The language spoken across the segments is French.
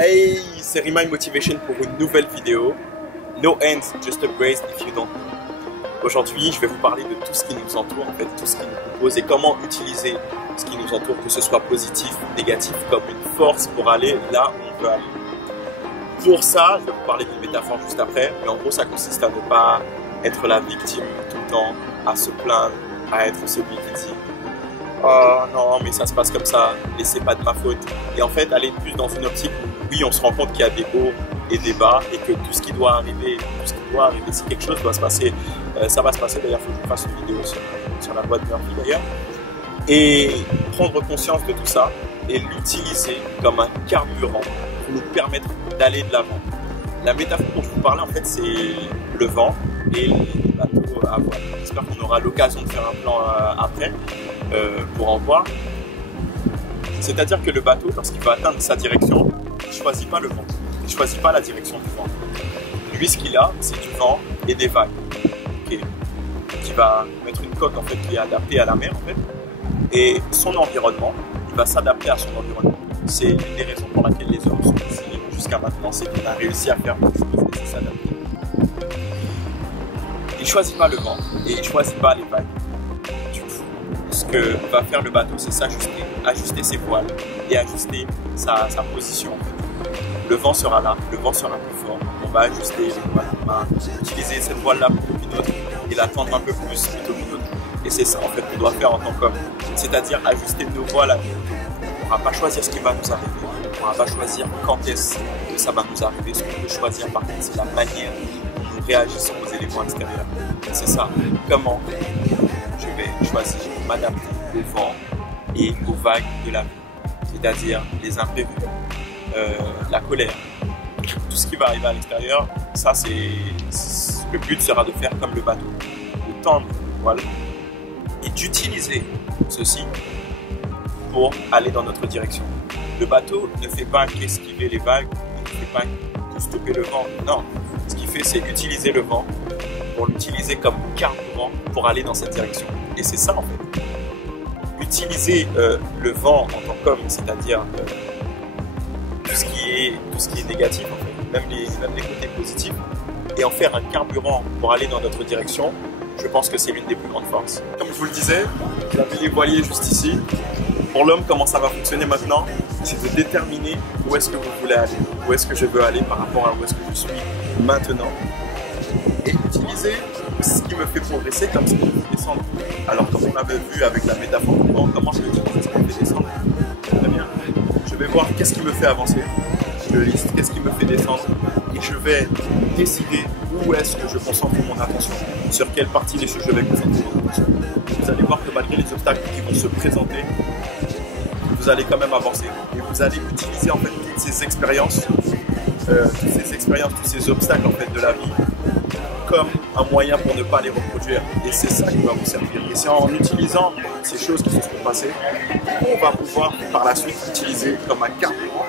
Hey, c'est Remind Motivation pour une nouvelle vidéo. No ends, just a brace if you don't know. Aujourd'hui, je vais vous parler de tout ce qui nous entoure, en fait, tout ce qui nous compose et comment utiliser ce qui nous entoure, que ce soit positif, négatif, comme une force pour aller là où on veut aller. Pour ça, je vais vous parler d'une métaphore juste après, mais en gros, ça consiste à ne pas être la victime tout le temps, à se plaindre, à être celui qui dit « Oh non, mais ça se passe comme ça, et c'est pas de ma faute ». Et en fait, aller plus dans une optique où, oui, on se rend compte qu'il y a des hauts et des bas, et que tout ce qui doit arriver, si quelque chose doit se passer, ça va se passer. D'ailleurs, il faut que je fasse une vidéo sur la loi de Murphy d'ailleurs. Et prendre conscience de tout ça et l'utiliser comme un carburant pour nous permettre d'aller de l'avant. La métaphore dont je vous parlais, en fait, c'est le vent et les bateaux à voile. J'espère qu'on aura l'occasion de faire un plan après pour en voir. C'est-à-dire que le bateau, lorsqu'il va atteindre sa direction, il ne choisit pas le vent, il ne choisit pas la direction du vent. Lui, ce qu'il a, c'est du vent et des vagues, qui va mettre une coque en fait, qui est adaptée à la mer, en fait, et son environnement, il va s'adapter à son environnement. C'est une des raisons pour laquelle les hommes sont ici jusqu'à maintenant, c'est qu'on a réussi à faire beaucoup de choses et s'adapter. Il ne choisit pas le vent et il ne choisit pas les vagues. Du coup, ce que va faire le bateau, c'est s'ajuster, ajuster ses voiles et ajuster sa position. Le vent sera là, le vent sera plus fort. On va ajuster les voiles, on va utiliser cette voile-là plutôt qu'une autre et l'attendre un peu plus plutôt qu'une autre. Et c'est ça en fait qu'on doit faire en tant qu'homme, c'est-à-dire ajuster nos voiles à nous. On ne pourra pas choisir ce qui va nous arriver, on ne pourra pas choisir quand est-ce que ça va nous arriver. Ce qu'on peut choisir par contre, c'est la manière dont nous réagissons aux éléments extérieurs. C'est ça, comment je vais choisir de m'adapter au vent et aux vagues de la vie, c'est-à-dire les imprévus, la colère, tout ce qui va arriver à l'extérieur. Ça, le but sera de faire comme le bateau, de tendre le voile et d'utiliser ceci pour aller dans notre direction. Le bateau ne fait pas qu'esquiver les vagues, il ne fait pas que stopper le vent. Non, ce qu'il fait, c'est utiliser le vent pour l'utiliser comme carburant pour aller dans cette direction. Et c'est ça en fait. Utiliser le vent en tant qu'homme, c'est-à-dire tout ce qui est négatif, en fait, même les côtés positifs, et en faire un carburant pour aller dans notre direction, je pense que c'est l'une des plus grandes forces. Comme je vous le disais, vous avez les voiliers juste ici. Pour l'homme, comment ça va fonctionner maintenant, c'est de déterminer où est-ce que vous voulez aller, où est-ce que je veux aller par rapport à où est-ce que je suis maintenant. Et utiliser ce qui me fait progresser comme ce qui me fait descendre. Alors comme on avait vu avec la métaphore du vent, comment je vais utiliser ce qui me fait descendre? Très bien. Je vais voir qu'est-ce qui me fait avancer, je liste qu'est-ce qui me fait descendre et je vais décider où est-ce que je concentre mon attention, sur quelle partie des choses je vais concentrer mon attention. Vous allez voir que malgré les obstacles qui vont se présenter, vous allez quand même avancer et vous allez utiliser en fait toutes ces expériences, tous ces obstacles en fait de la vie comme un moyen pour ne pas les reproduire, et c'est ça qui va vous servir. Et c'est en utilisant ces choses qui se sont passées qu'on va pouvoir par la suite utiliser comme un carburant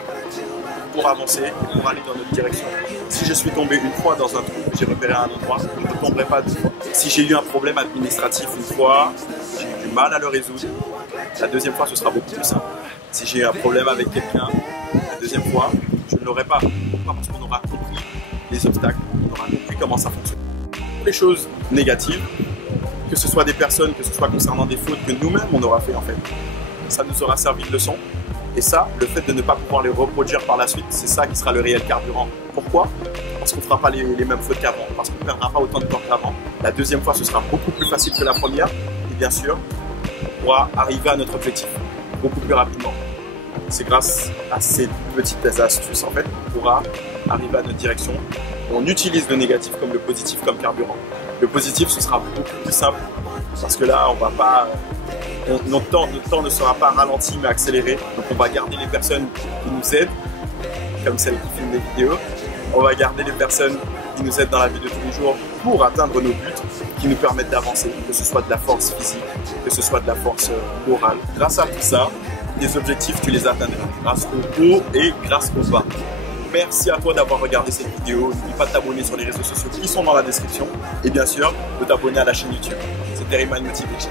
pour avancer et pour aller dans notre direction. Si je suis tombé une fois dans un trou que j'ai repéré à un endroit, je ne tomberai pas deux fois. Si j'ai eu un problème administratif une fois, j'ai eu du mal à le résoudre, la deuxième fois ce sera beaucoup plus simple. Si j'ai eu un problème avec quelqu'un, la deuxième fois, je ne l'aurai pas. Pourquoi? Parce qu'on aura compris les obstacles, on aura compris comment ça fonctionne. Pour les choses négatives, que ce soit des personnes, que ce soit concernant des fautes que nous-mêmes on aura fait en fait, ça nous aura servi de leçon. Et ça, le fait de ne pas pouvoir les reproduire par la suite, c'est ça qui sera le réel carburant. Pourquoi? Parce qu'on ne fera pas les mêmes fautes qu'avant, parce qu'on ne perdra pas autant de temps qu'avant. La deuxième fois, ce sera beaucoup plus facile que la première. Et bien sûr, on pourra arriver à notre objectif beaucoup plus rapidement. C'est grâce à ces petites astuces en fait qu'on pourra arriver à notre direction. On utilise le négatif comme le positif comme carburant. Le positif, ce sera beaucoup plus simple parce que là, on va pas, notre temps ne sera pas ralenti mais accéléré. Donc on va garder les personnes qui nous aident, comme celles qui filment des vidéos. On va garder les personnes qui nous aident dans la vie de tous les jours pour atteindre nos buts, qui nous permettent d'avancer, que ce soit de la force physique, que ce soit de la force morale. Grâce à tout ça, les objectifs, tu les atteindras grâce au haut et grâce au bas. Merci à toi d'avoir regardé cette vidéo. N'oublie pas de t'abonner sur les réseaux sociaux qui sont dans la description et bien sûr de t'abonner à la chaîne YouTube. C'était Remind Motivation.